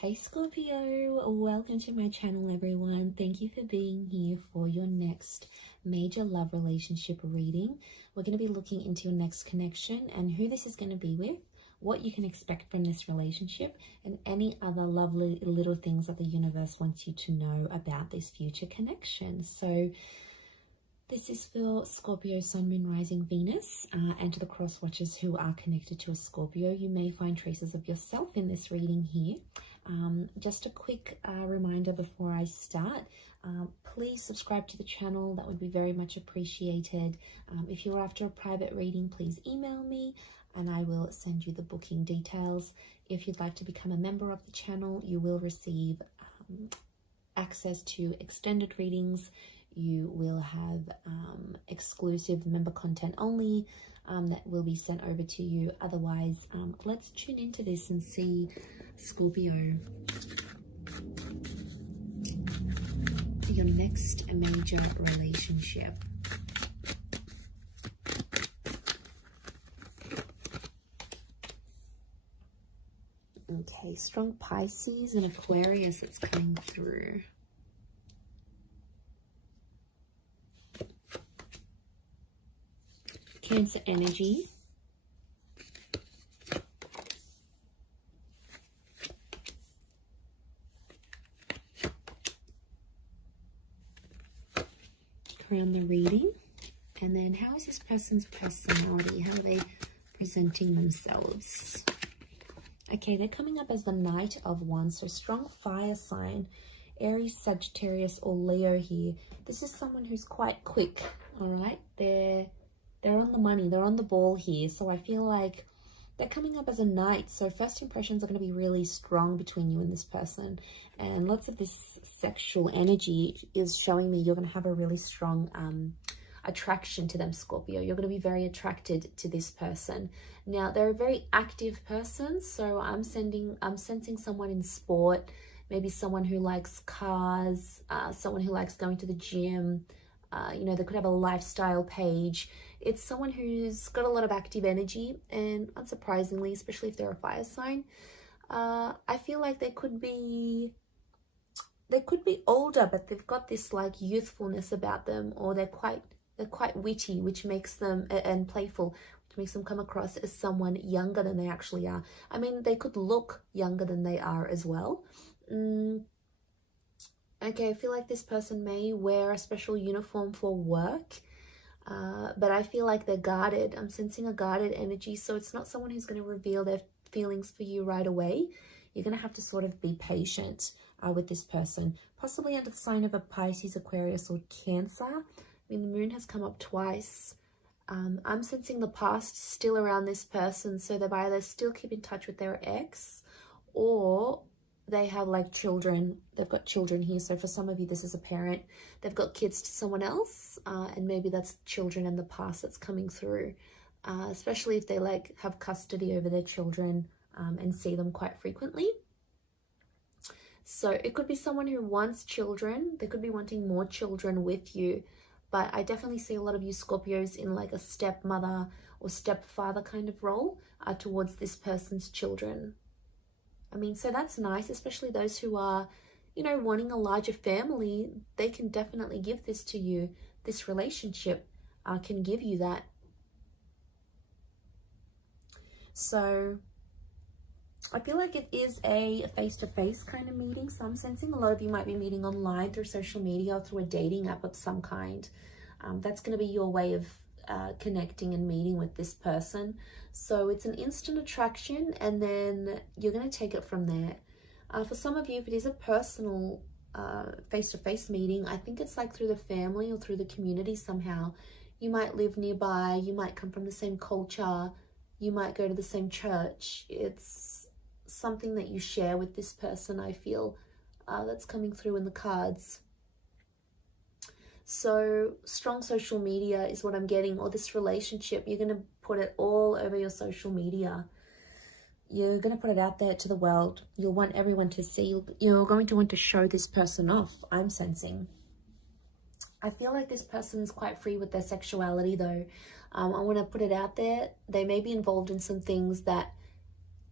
Hey Scorpio, welcome to my channel everyone. Thank you for being here for your next major love relationship reading. We're going to be looking into your next connection and who this is going to be with, what you can expect from this relationship, and any other lovely little things that the universe wants you to know about this future connection. So this is for Scorpio, Sun, Moon, Rising, Venus, and to the cross watchers who are connected to a Scorpio. You may find traces of yourself in this reading here. Just a quick reminder before I start, please subscribe to the channel. That would be very much appreciated. If you're after a private reading, please email me and I will send you the booking details. If you'd like to become a member of the channel, you will receive access to extended readings. You will have exclusive member content only that will be sent over to you. Otherwise, let's tune into this and see Scorpio, your next major relationship. Okay, strong Pisces and Aquarius that's coming through. Cancer energy. Around the reading, and then how is this person's personality? How are they presenting themselves? Okay, they're coming up as the Knight of Wands, so strong fire sign, Aries, Sagittarius, or Leo here. This is someone who's quite quick. All right, they're on the money, they're on the ball here. So I feel like they're coming up as a knight, so first impressions are going to be really strong between you and this person, and lots of this sexual energy is showing me you're going to have a really strong attraction to them, Scorpio. You're going to be very attracted to this person. Now, they're a very active person, so I'm sensing someone in sport, maybe someone who likes cars, someone who likes going to the gym. You know, they could have a lifestyle page. It's someone who's got a lot of active energy, and unsurprisingly, especially if they're a fire sign, I feel like they could be older, but they've got this like youthfulness about them, or they're quite witty, which makes them, and playful, which makes them come across as someone younger than they actually are. I mean, they could look younger than they are as well. Okay, I feel like this person may wear a special uniform for work, but I feel like they're guarded. I'm sensing a guarded energy, so it's not someone who's going to reveal their feelings for you right away. You're going to have to sort of be patient with this person, possibly under the sign of a Pisces, Aquarius, or Cancer. I mean, the moon has come up twice. I'm sensing the past still around this person, so they've either still keep in touch with their ex, or they have like children. They've got children here, so for some of you this is a parent. They've got kids to someone else, and maybe that's children in the past that's coming through, especially if they like have custody over their children and see them quite frequently. So it could be someone who wants children. They could be wanting more children with you, but I definitely see a lot of you Scorpios in like a stepmother or stepfather kind of role towards this person's children. I mean, so that's nice, especially those who are, you know, wanting a larger family. They can definitely give this to you. This relationship can give you that. So I feel like it is a face-to-face kind of meeting. So I'm sensing a lot of you might be meeting online through social media or through a dating app of some kind. That's going to be your way of connecting and meeting with this person. So it's an instant attraction, and then you're going to take it from there. For some of you, if it is a personal face-to-face meeting, I think it's like through the family or through the community somehow. You might live nearby, you might come from the same culture, you might go to the same church. It's something that you share with this person, I feel, that's coming through in the cards. So strong social media is what I'm getting, or this relationship, you're going to put it all over your social media. You're going to put it out there to the world. You'll want everyone to see. You're going to want to show this person off, I'm sensing. I feel like this person's quite free with their sexuality though. I want to put it out there. They may be involved in some things that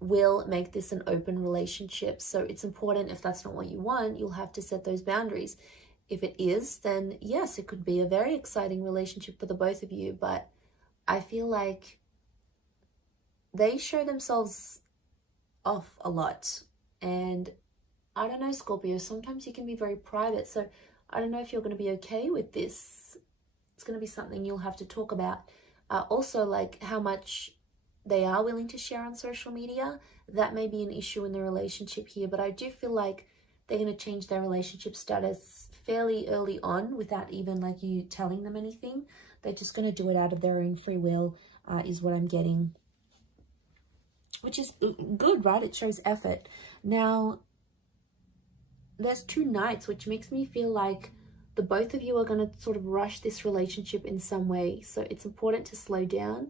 will make this an open relationship. So it's important, if that's not what you want, you'll have to set those boundaries. If it is, then yes, it could be a very exciting relationship for the both of you. But I feel like they show themselves off a lot. And I don't know, Scorpio, sometimes you can be very private. So I don't know if you're going to be okay with this. It's going to be something you'll have to talk about. Also, like how much they are willing to share on social media. That may be an issue in the relationship here. But I do feel like they're going to change their relationship status fairly early on without even like you telling them anything. They're just going to do it out of their own free will, is what I'm getting. Which is good, right? It shows effort. Now, there's 2 knights, which makes me feel like the both of you are going to sort of rush this relationship in some way. So it's important to slow down.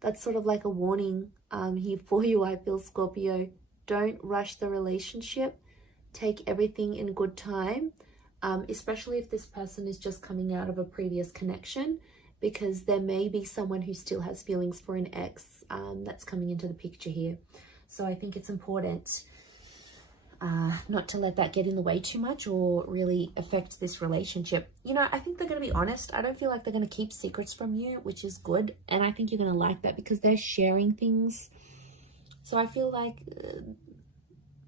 That's sort of like a warning here for you, I feel, Scorpio. Don't rush the relationship. Take everything in good time, especially if this person is just coming out of a previous connection, because there may be someone who still has feelings for an ex that's coming into the picture here. So I think it's important not to let that get in the way too much or really affect this relationship. You know, I think they're going to be honest. I don't feel like they're going to keep secrets from you, which is good. And I think you're going to like that because they're sharing things. So I feel like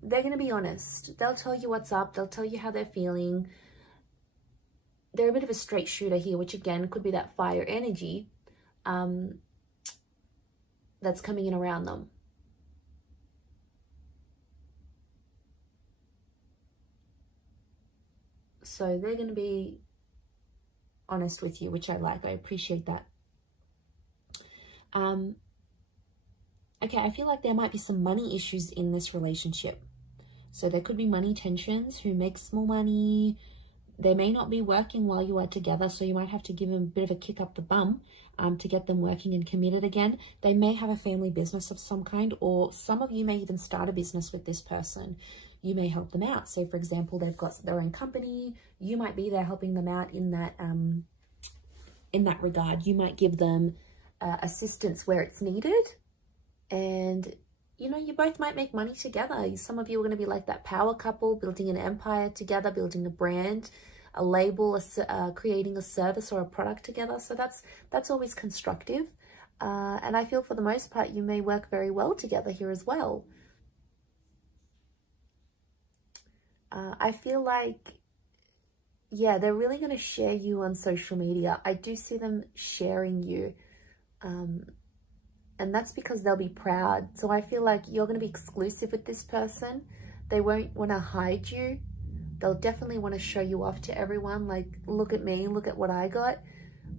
they're going to be honest. They'll tell you what's up. They'll tell you how they're feeling. They're a bit of a straight shooter here, which again could be that fire energy that's coming in around them. So they're going to be honest with you, which I like. I appreciate that. Okay, I feel like there might be some money issues in this relationship. So there could be money tensions. Who makes more money? They may not be working while you are together, so you might have to give them a bit of a kick up the bum to get them working and committed again. They may have a family business of some kind, or some of you may even start a business with this person. You may help them out. So, for example, they've got their own company. You might be there helping them out in that regard. You might give them assistance where it's needed. And, you know, you both might make money together. Some of you are going to be like that power couple, building an empire together, building a brand, a label, creating a service or a product together. So that's always constructive. And I feel for the most part, you may work very well together here as well. I feel like, yeah, they're really going to share you on social media. I do see them sharing you. And that's because they'll be proud. So I feel like you're going to be exclusive with this person. They won't want to hide you. They'll definitely want to show you off to everyone. Like, look at me, look at what I got.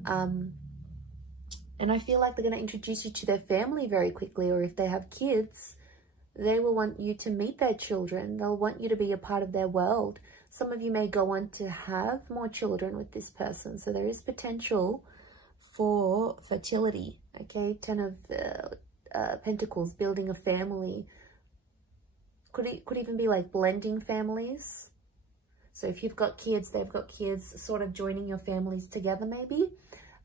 And I feel like they're going to introduce you to their family very quickly. Or if they have kids, they will want you to meet their children. They'll want you to be a part of their world. Some of you may go on to have more children with this person. So there is potential for fertility. Okay, 10 of Pentacles, building a family. Could even be like blending families. So if you've got kids, they've got kids, sort of joining your families together maybe.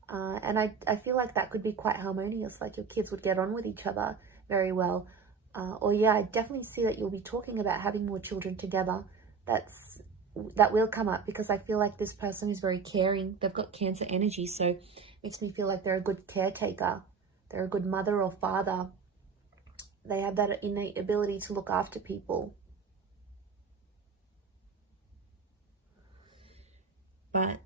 And I feel like that could be quite harmonious. Like your kids would get on with each other very well. Or yeah, I definitely see that you'll be talking about having more children together. That will come up because I feel like this person is very caring. They've got Cancer energy, so it makes me feel like they're a good caretaker. They're a good mother or father. They have that innate ability to look after people. But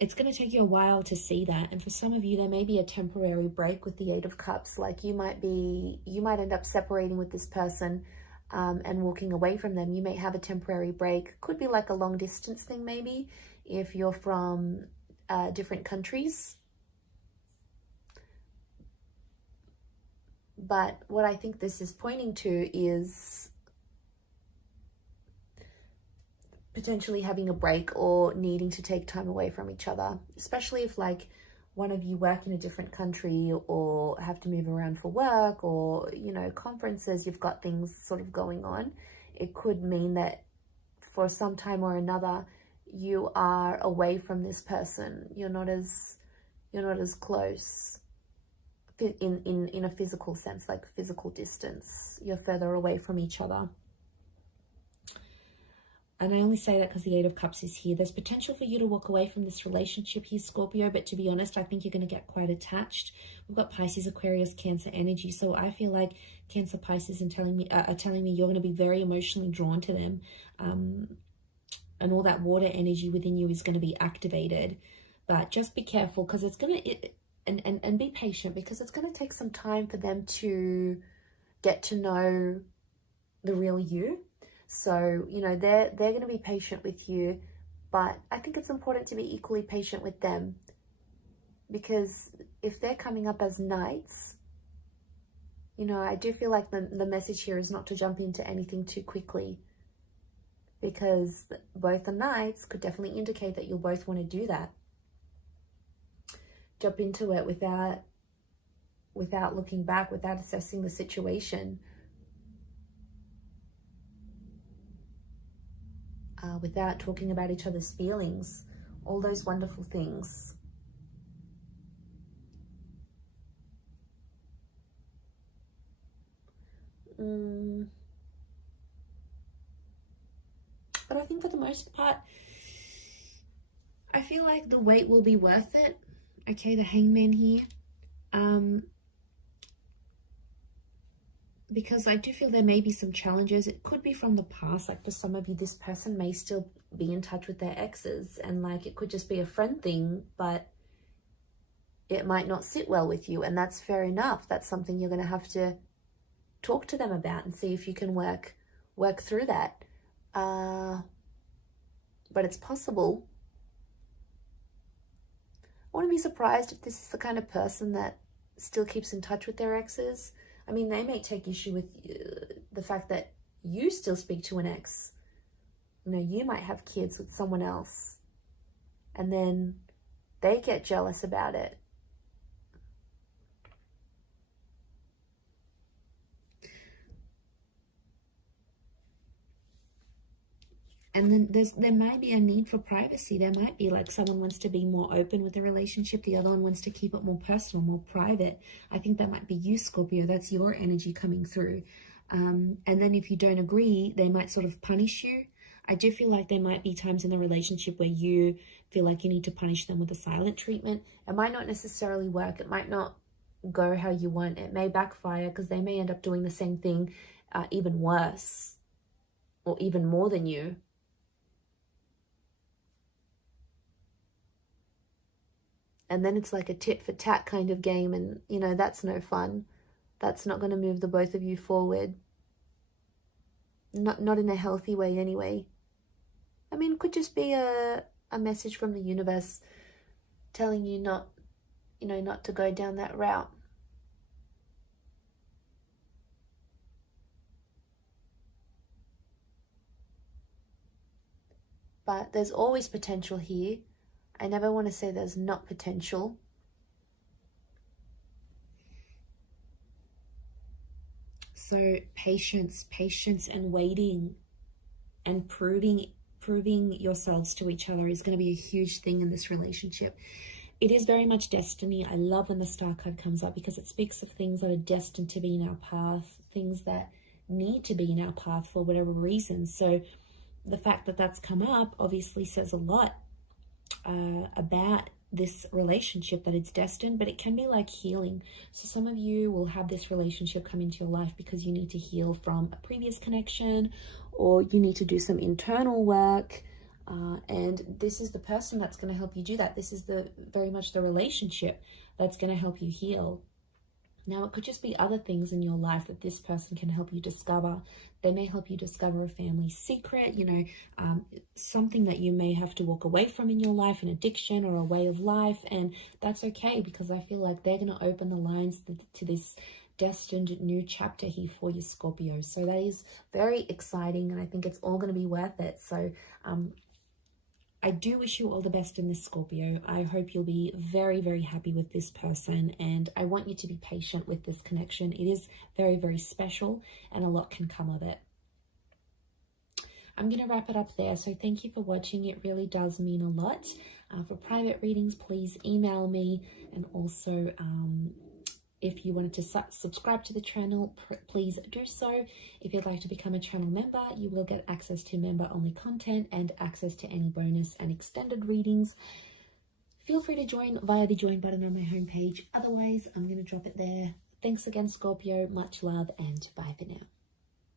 it's going to take you a while to see that. And for some of you, there may be a temporary break with the 8 of Cups. Like you might end up separating with this person and walking away from them. You may have a temporary break. Could be like a long distance thing maybe if you're from different countries. But what I think this is pointing to is potentially having a break or needing to take time away from each other, especially if like one of you work in a different country or have to move around for work or, you know, conferences, you've got things sort of going on. It could mean that for some time or another, you are away from this person. You're not as close. in a physical sense, like physical distance. You're further away from each other. And I only say that because the Eight of Cups is here. There's potential for you to walk away from this relationship here, Scorpio, but to be honest, I think you're going to get quite attached. We've got Pisces, Aquarius, Cancer energy. So I feel like Cancer, Pisces are telling me you're going to be very emotionally drawn to them. And all that water energy within you is going to be activated. But just be careful, because it's going to... And be patient, because it's going to take some time for them to get to know the real you. So, you know, they're going to be patient with you, but I think it's important to be equally patient with them, because if they're coming up as knights, you know, I do feel like the message here is not to jump into anything too quickly, because both the knights could definitely indicate that you'll both want to do that. Jump into it without looking back, without assessing the situation. Without talking about each other's feelings, all those wonderful things. But I think for the most part, I feel like the wait will be worth it. Okay, the Hangman here. Because I do feel there may be some challenges. It could be from the past. Like for some of you, this person may still be in touch with their exes, and like it could just be a friend thing, but it might not sit well with you, and that's fair enough. That's something you're going to have to talk to them about and see if you can work through that. But it's possible. I wouldn't be surprised if this is the kind of person that still keeps in touch with their exes. I mean, they may take issue with the fact that you still speak to an ex. You know, you might have kids with someone else, and then they get jealous about it. And then there might be a need for privacy. There might be like someone wants to be more open with the relationship. The other one wants to keep it more personal, more private. I think that might be you, Scorpio. That's your energy coming through. And then if you don't agree, they might sort of punish you. I do feel like there might be times in the relationship where you feel like you need to punish them with a silent treatment. It might not necessarily work. It might not go how you want. It may backfire, because they may end up doing the same thing, even worse, or even more than you. And then it's like a tit for tat kind of game, and, you know, that's no fun. That's not going to move the both of you forward. Not in a healthy way anyway. I mean, it could just be a message from the universe telling you not to go down that route. But there's always potential here. I never want to say there's not potential. So patience and waiting and proving yourselves to each other is going to be a huge thing in this relationship. It is very much destiny. I love when the Star card comes up, because it speaks of things that are destined to be in our path, things that need to be in our path for whatever reason. So the fact that that's come up obviously says a lot about this relationship, that it's destined. But it can be like healing. So some of you will have this relationship come into your life because you need to heal from a previous connection, or you need to do some internal work, and this is the person that's going to help you do that. This is very much the relationship that's going to help you heal. Now, it could just be other things in your life that this person can help you discover. They may help you discover a family secret, something that you may have to walk away from in your life, an addiction or a way of life. And that's okay, because I feel like they're going to open the lines to this destined new chapter here for you, Scorpio. So that is very exciting, and I think it's all going to be worth it. So I do wish you all the best in this, Scorpio. I hope you'll be very, very happy with this person, and I want you to be patient with this connection. It is very, very special, and a lot can come of it. I'm going to wrap it up there. So thank you for watching. It really does mean a lot. For private readings, please email me, and also If you wanted to subscribe to the channel, please do so. If you'd like to become a channel member, you will get access to member-only content and access to any bonus and extended readings. Feel free to join via the join button on my homepage. Otherwise, I'm going to drop it there. Thanks again, Scorpio. Much love and bye for now.